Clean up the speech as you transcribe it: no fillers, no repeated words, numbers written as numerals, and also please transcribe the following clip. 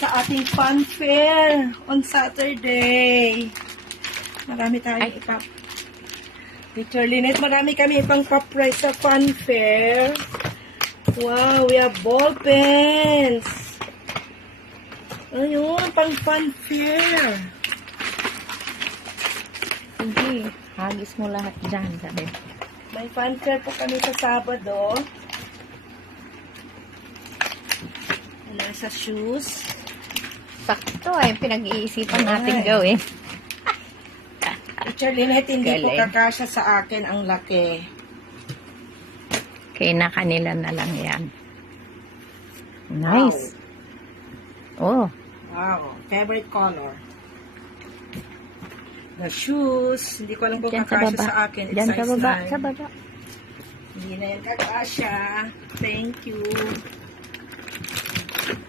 sa ating fun fair on Saturday. Marami tayong Teacher Lynette, marami kami ipang pa-prize sa fun fair. Wow, we have ball pens. Ayun, pang fun fair. Sige, hagis mo lahat dyan, sabi. May fun fair po kami sa Sabado. Wala sa shoes. Sakto ay pinag-iisipan natin gawin. Teacher Lynette, hindi po Galing. kakasya sa akin ang laki. Kaya na kanila na lang yan. Nice. Oh, Wow, favorite color. The shoes, hindi ko alam kung dyan sa kakasya baba. sa akin. It's Dyan sa size baba, 9. sa baba. Hindi na yan kakasya. Thank you.